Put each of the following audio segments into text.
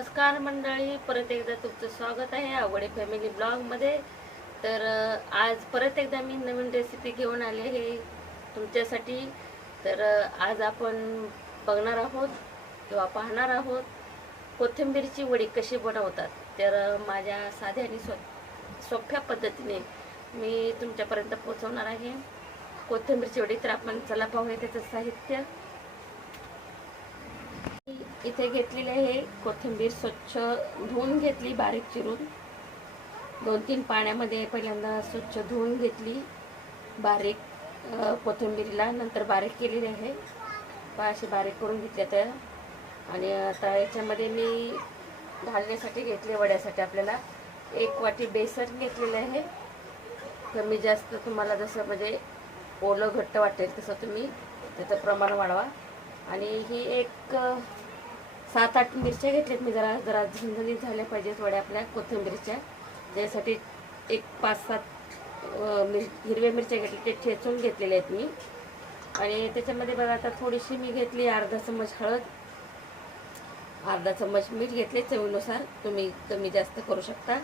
नमस्कार मंडळी परत एकदा तुमचं स्वागत आहे आवडे फॅमिली ब्लॉगमध्ये तर आज परत एकदा मी नवीन रेसिपी घेऊन आले आहे तुमच्यासाठी. तर आज आपण बघणार आहोत किंवा पाहणार आहोत कोथिंबीरची वडी कशी बनवतात. तर माझ्या साध्या आणि स्व सोप्या पद्धतीने मी तुमच्यापर्यंत पोहोचवणार आहे. कोथिंबीरची वडी तर आपण चला पाहूया त्याचं साहित्य. इथे घेतलेली आहे. कोथिंबीर स्वच्छ धुवून घेतली बारीक चिरून. दोन तीन पाण्यामध्ये पहिल्यांदा स्वच्छ धुवून घेतली. बारीक कोथिंबीरीला नंतर बारीक केलेली आहे. पहा अशी बारीक करून घेतल्या त्या आणि आता याच्यामध्ये मी घालण्यासाठी घेतले वड्यासाठी आपल्याला. एक वाटी बेसन घेतलेलं आहे. कमी जास्त तुम्हाला जसं म्हणजे ओलं घट्ट वाटेल तसं तुम्ही त्याचं प्रमाण वाढवा. आणि ही एक सात आठ मिरच्या घेतल्यात मी जरा जरा झणझणीत झाल्या पाहिजे वड्या आपल्या कोथिंबीरच्या. ज्यासाठी एक पाच सात मिर हिरव्या मिरच्या घेतल्या ते ठेचून घेतलेल्या आहेत मी. आणि त्याच्यामध्ये बघा आता थोडीशी मी घेतली अर्धा चम्मच हळद. अर्धा चम्मच मीठ घेतले चवीनुसार. तुम्ही कमी जास्त करू शकता.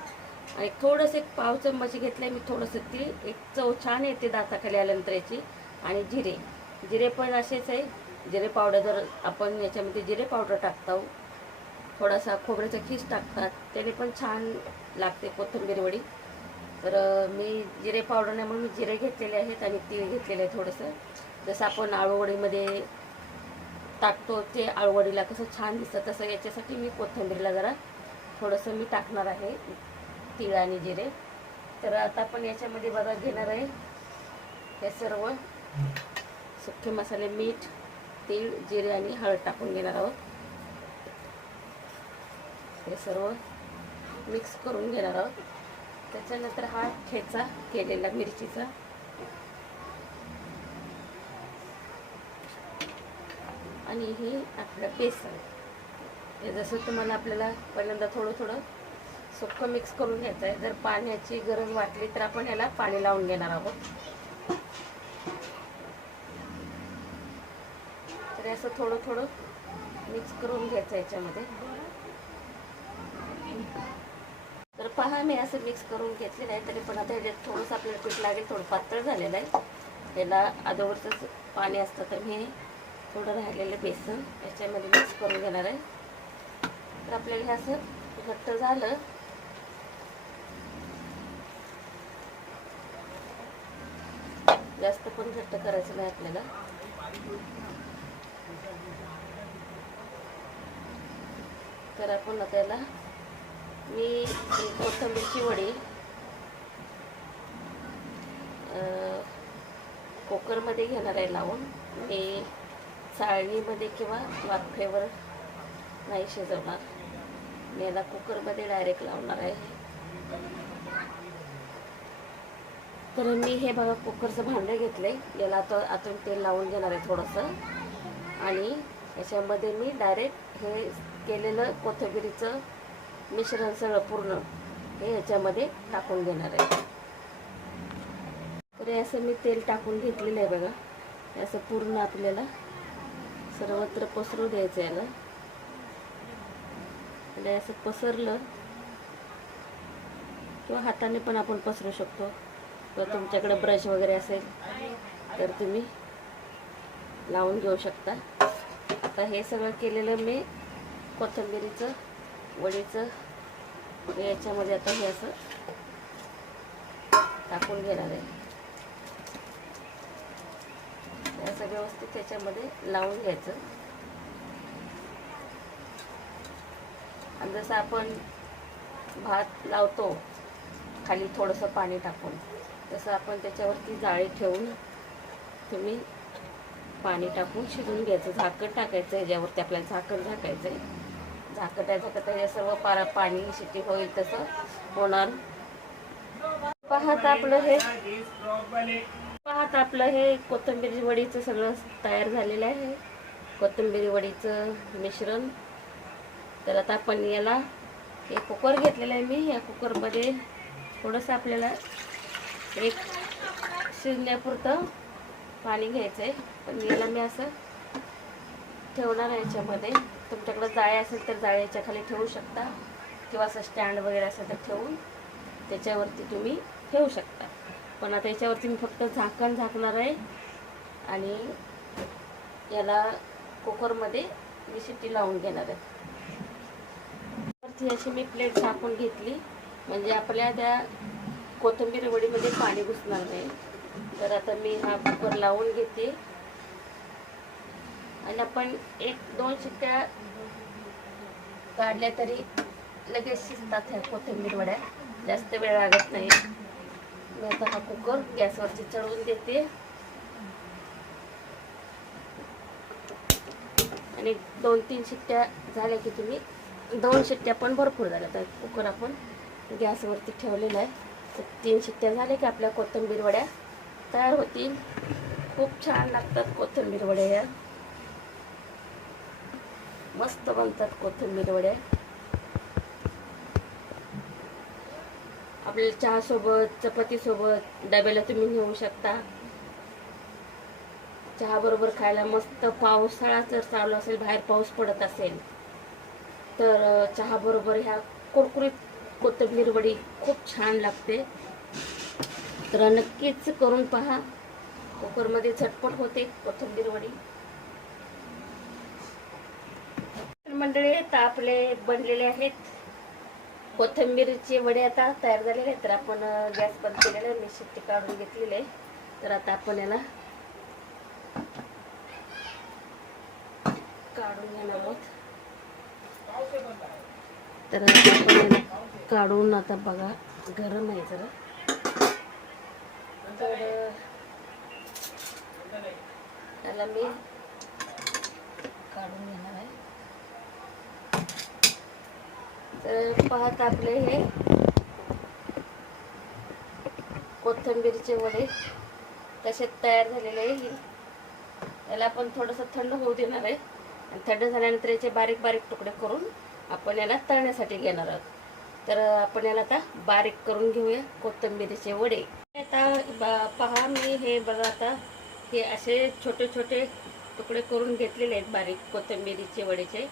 आणि थोडंसं एक पाव चम्मच घेतलं मी थोडंसं ती एक चव छान येते दाताखाली आल्यानंतर याची आणि जिरे. जिरे पण असेच आहे. जिरे पावडर जर आपण याच्यामध्ये जिरे पावडर टाकतो थोडासा खोबऱ्याचा खीस टाकतात त्याने पण छान लागते कोथिंबीर वडी. तर मी जिरे पावडर नाही म्हणून मी जिरे घेतलेले आहेत आणि तीळ घेतलेले आहे थोडंसं. जसं आपण आळूवडीमध्ये टाकतो ते आळूवडीला कसं छान दिसतं तसं याच्यासाठी मी कोथिंबीरला जरा थोडंसं मी टाकणार आहे तीळ आणि जिरे. तर आता आपण याच्यामध्ये बघा घेणार आहे हे सर्व सुखे मसाले मीठ तीळ जिरे आणि हळद टाकून घेणार आहोत. हे सर्व मिक्स करून घेणार आहोत. त्याच्यानंतर हा ठेचा केलेला मिरचीचा. आणि ही आपलं बेसन. हे जसं तुम्हाला आपल्याला पहिल्यांदा थोडं थोडं सुक्कं मिक्स करून घ्यायचं आहे. जर पाण्याची गरज वाटली तर आपण याला पाणी लावून घेणार आहोत. तर असं थोडं थोडं मिक्स करून घ्यायचं याच्यामध्ये. तर पहा मी असं मिक्स करून घेतलेलं आहे तरी पण आता ह्याच्यात थोडंसं आपल्याला पीठ लागेल थोडं पातळ झालेलं आहे. याला अगोदरचंच पाणी असतं तर मी थोडं राहिलेलं बेसन याच्यामध्ये मिक्स करून घेणार आहे. तर आपल्याला हे असं घट्ट झालं. जास्त पण घट्ट करायचं नाही आपल्याला. तर पुन्हा त्याला मी कोथंबीरची वडी कुकरमध्ये घेणार आहे लावून. मी चाळणीमध्ये किंवा वाफेवर नाही शिजवणार. मी याला कुकरमध्ये डायरेक्ट लावणार आहे. तर मी हे बघा कुकरचं भांडं घेतलं आहे याला आता आतून तेल लावून घेणार आहे थोडंसं. आणि याच्यामध्ये मी डायरेक्ट हे केलेलं कोथिंबिरीचं मिश्रण सगळं पूर्ण हे याच्यामध्ये टाकून घेणार आहे. तर असं मी तेल टाकून घेतलेलं आहे बघा. असं पूर्ण आपल्याला सर्वत्र पसरू द्यायचं याला आणि असं पसरलं किंवा हाताने पण आपण पसरू शकतो. किंवा तुमच्याकडे ब्रश वगैरे असेल तर तुम्ही लावून घेऊ शकता. आता हे सगळं केलेलं मी कोथिंबिरीचं वडीचं याच्यामध्ये आता हे असं टाकून घेणार आहे. असं व्यवस्थित त्याच्यामध्ये लावून घ्यायचं. आणि जसं आपण भात लावतो खाली थोडंसं पाणी टाकून तसं आपण त्याच्यावरती जाळी ठेवून तुम्ही पाणी टाकून शिजून घ्यायचं. झाकण टाकायचं ह्याच्यावरती आपल्याला झाकण झाकायचं आहे झाकण टाकायचं हे सर्व पारा पाणी शिटी होईल तसं होणार. पाहत आपलं हे. पाहत आपलं हे कोथिंबीर वडीचं सगळं तयार झालेलं आहे. कोथिंबीर वडीचं मिश्रण. तर आता आपण याला हे कुकर घेतलेलं आहे मी. या कुकरमध्ये थोडंसं आपल्याला एक शिजण्यापुरतं पाणी घ्यायचं आहे पण याला मी असं ठेवणार याच्यामध्ये. तुमच्याकडं जाळे असेल तर जाळ्याच्या खाली ठेवू शकता. किंवा असं स्टँड वगैरे असेल तर ठेवून त्याच्यावरती तुम्ही ठेवू शकता. पण आता याच्यावरती मी फक्त झाकण झाकणार आहे. आणि याला कुकरमध्ये मी शिट्टी लावून घेणार आहे. वरती अशी मी प्लेट झाकून घेतली. म्हणजे आपल्या त्या कोथिंबीर वडीमध्ये पाणी घुसणार नाही. तर आता मी हा कुकर लावून घेते. आणि आपण एक दोन शिट्ट्या काढल्या तरी लगेच शिजतात ह्या कोथिंबीर वड्या. जास्त वेळ लागत नाही. मी आता हा कुकर गॅसवरती चढवून देते. आणि दोन तीन शिट्ट्या झाल्या की तुम्ही दोन शिट्ट्या पण भरपूर झाल्या. तर कुकर आपण गॅसवरती ठेवलेला आहे. तर तीन शिट्ट्या झाल्या की आपल्या कोथिंबीर वड्या तयार होतील. खूप छान लागतात कोथिंबीर वड्या या. मस्त बनतात कोथिंबीर वडे. आपल्याला चहासोबत चपातीसोबत डब्याला तुम्ही घेऊ शकता. चहा बरोबर खायला मस्त पावसाळा जर चालू असेल बाहेर पाऊस पडत असेल तर चहा बरोबर ह्या कुरकुरीत कोथिंबीर वडी खूप छान लागते. तर नक्कीच करून पहा. कुकरमध्ये झटपट होते कोथिंबीर वडी. मंडळी आता आपले बनलेले आहेत कोथंबीरचे वडे आता तयार झालेले आहेत. तर आपण गॅस बंद केलेला आहे. मी शिट्टी काढून घेतलेली आहे. तर आता आपण याला काढून घेणार आहोत. तर आपण याला काढून आता बघा गरम आहे जरा. तर याला मी काढून घेणार आहे तर पाहत आपले हे कोथंबीरचे वडे. तसे तयार झालेले आहे याला आपण थोडंसं थंड होऊ देणार आहे. आणि थंड झाल्यानंतर याचे बारीक बारीक तुकडे करून आपण याला तळण्यासाठी घेणार आहोत. तर आपण याला आता बारीक करून घेऊया कोथिंबीरीचे वडे. आता पहा मी हे बघा आता. हे असे छोटे छोटे तुकडे करून घेतलेले आहेत बारीक कोथिंबीरीचे वडेचे.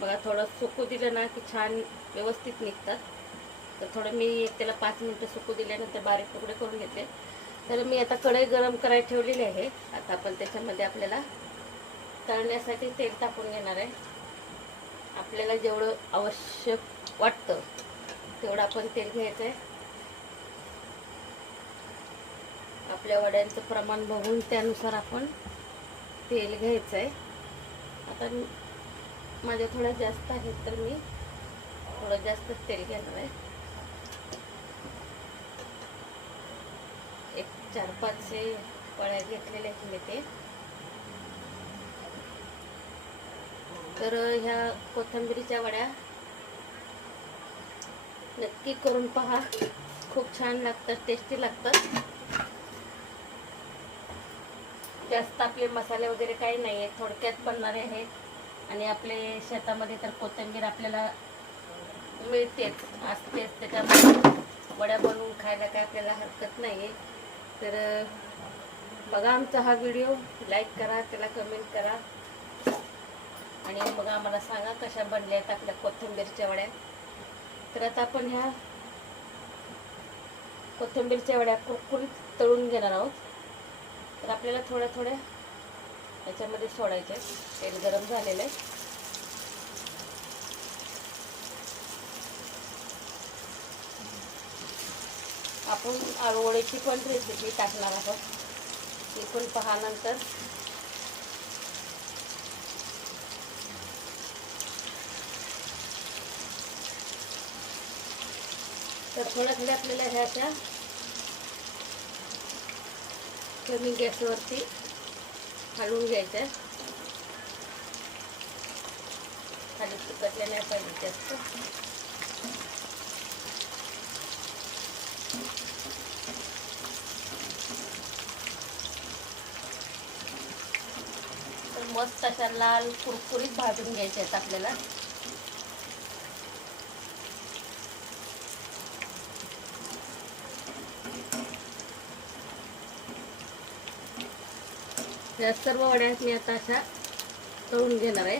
बघा थोडं सुकू दिलं ना की छान व्यवस्थित निघतात. तर थोडं मी त्याला पाच मिनटं सुकू दिल्यानंतर बारीक तुकडे करून घेते तर मी आता कढई गरम करायला ठेवलेली आहे. आता आपण त्याच्यामध्ये आपल्याला तळण्यासाठी तेल टाकून घेणार आहे. आपल्याला जेवढं आवश्यक वाटतं तेवढं आपण तेल घ्यायचं आहे. आपल्या वड्यांचं प्रमाण बघून त्यानुसार आपण तेल घ्यायचं आहे. आता माझ्या थोड्या जास्त आहेत तर मी थोडं जास्त तेल घेणार आहे. एक चार पाचशे पळ्या घेतलेल्या आहेत मी ते. तर ह्या कोथिंबिरीच्या वड्या नक्की करून पहा. खूप छान लागतात टेस्टी लागतात. जास्त आपले मसाले वगैरे काही नाही आहेत थोडक्यात बनणारे आहेत. आणि आपले शेतामध्ये तर कोथिंबीर आपल्याला मिळतेच असतेच. त्याच्यामुळे वड्या बनवून खायला काय आपल्याला हरकत नाही तर बघा आमचा हा व्हिडिओ. लाईक करा त्याला कमेंट करा. आणि मग आम्हाला सांगा कशा बनल्या आहेत आपल्या कोथिंबीरच्या वड्या. तर आता आपण ह्या कोथिंबीरच्या वड्या कुरकुरीत तळून घेणार आहोत. तर आपल्याला थोड्या थोड्या याच्यामध्ये सोडायचे तेल गरम झालेलं आहे. आपण आळूवळीची पण रेसिपी टाकणार आहोत. ती पण पहानंतर. तर थोड्या थोड्या आपल्याला ह्या अशा कमी गॅसवरती हलवून घ्यायचं खाली चिकटल्या नाही पाहिजे जास्त. तर मस्त अशा लाल कुरकुरीत भाजून घ्यायचे आहेत आपल्याला. या सर्व वड्या मी आता अशा तळून घेणार आहे.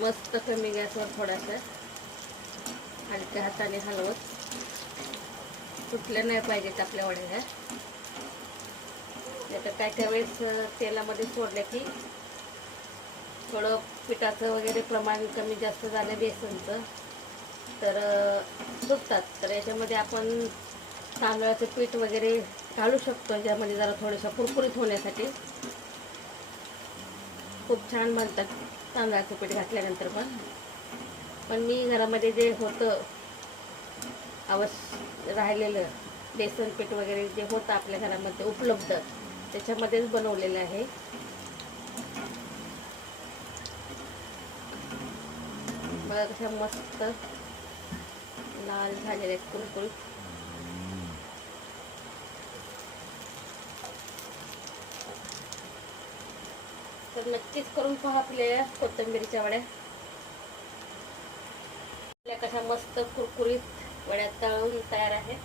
मस्त कमी गॅसवर थोडासा हलक्या हाताने हलवत. तुटल्या नाही पाहिजेत आपल्या वड्या ह्या. नाही तर काय काय वेळेस तेलामध्ये सोडल्या की थोडं पिठाचं वगैरे प्रमाण कमी जास्त झालं बेसनचं तर सुटतात. तर याच्यामध्ये आपण तांदळाचं पीठ वगैरे घालू शकतो याच्यामध्ये जरा थोडंसं कुरकुरीत होण्यासाठी. खूप छान बनतात तांदळाचं पीठ घातल्यानंतर पण. पण मी घरामध्ये जे होतं आवश्य राहिलेलं बेसन पीठ वगैरे जे होतं आपल्या घरामध्ये उपलब्ध त्याच्यामध्येच बनवलेलं आहे. मला कशा मस्त लाल झालेले आहेत कुरकुरीत. तर नक्कीच करून पहा आपल्या कोथिंबीरच्या वड्या. आपल्या कशा मस्त कुरकुरीत वड्या तळून तयार आहे.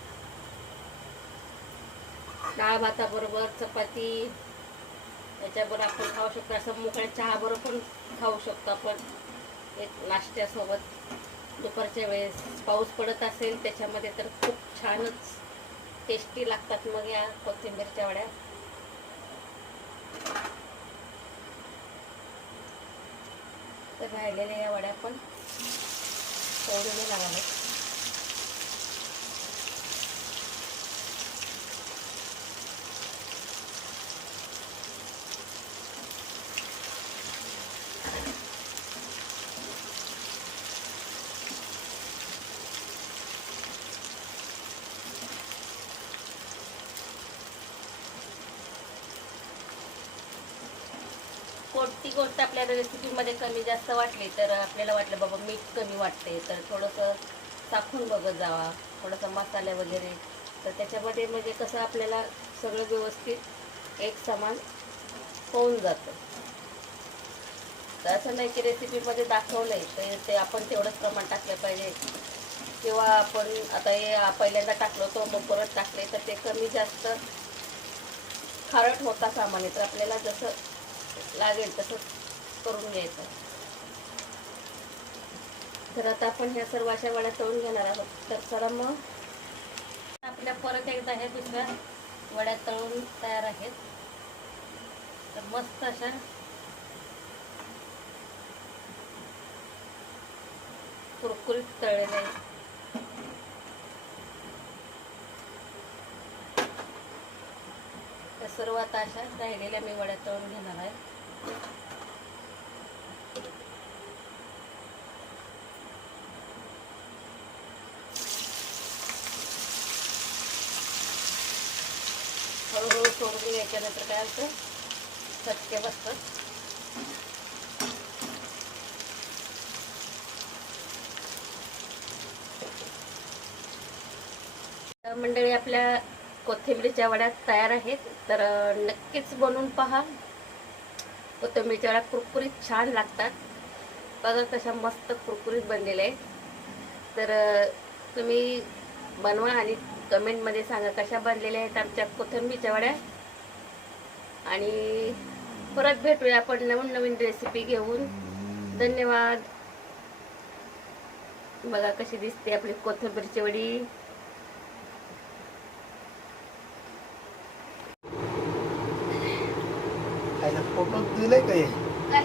डाळ भाताबरोबर चपाती याच्याबरोबर आपण खाऊ शकतो. असं मोकळ्या चहाबरोबर पण खाऊ शकतो आपण. एक नाश्त्यासोबत. दुपारच्या वेळेस पाऊस पडत असेल त्याच्यामध्ये तर खूप छानच टेस्टी लागतात मग या कोथिंबीरच्या वड्या. तर राहिलेल्या या वड्या पण तळलेल्या लावाव्यात. कोणती गोष्ट आपल्याला रेसिपीमध्ये कमी जास्त वाटली तर आपल्याला वाटलं बाबा मीठ कमी वाटते तर थोडंसं चाखून बघत जावा थोडासा मसाले वगैरे. तर त्याच्यामध्ये म्हणजे कसं आपल्याला सगळं व्यवस्थित एक समान होऊन जातं. तर असं नाही की रेसिपीमध्ये दाखवलं आहे तर ते आपण तेवढंच प्रमाण टाकलं पाहिजे. किंवा आपण आता हे पहिल्यांदा टाकलो तो मग परत टाकले तर ते कमी जास्त खारट होता सामान्य. तर आपल्याला जसं लागेल तसं करून घ्यायचं. तर आता आपण ह्या सर्व अशा वड्या तळून घेणार आहोत. तर चला मग. आपल्या परत एकदा ह्या दुसऱ्या वड्या तळून तयार आहेत. तर मस्त अशा. कुरकुरीत तळलेल्या आहेत. त्या सर्व आता अशा राहिलेल्या मी वड्या तळून घेणार आहे. हळूहळू सोडून याच्यानंतर काय असतं चटके बसतात मंडळी आपल्या कोथिंबीरच्या वड्या तयार आहेत. तर नक्कीच बनवून पहा. कोथिंबीरच्या वड्या कुरकुरीत छान लागतात. बघा कशा मस्त कुरकुरीत बनलेल्या आहेत. तर तुम्ही बनवा आणि कमेंटमध्ये सांगा कशा बनलेल्या आहेत आमच्या कोथिंबीरच्या वड्या. आणि परत भेटूया आपण नवीन नवीन रेसिपी घेऊन. धन्यवाद. बघा कशी दिसते आपली कोथिंबीरची वडी. खायला फोटो दिलंय का हे काय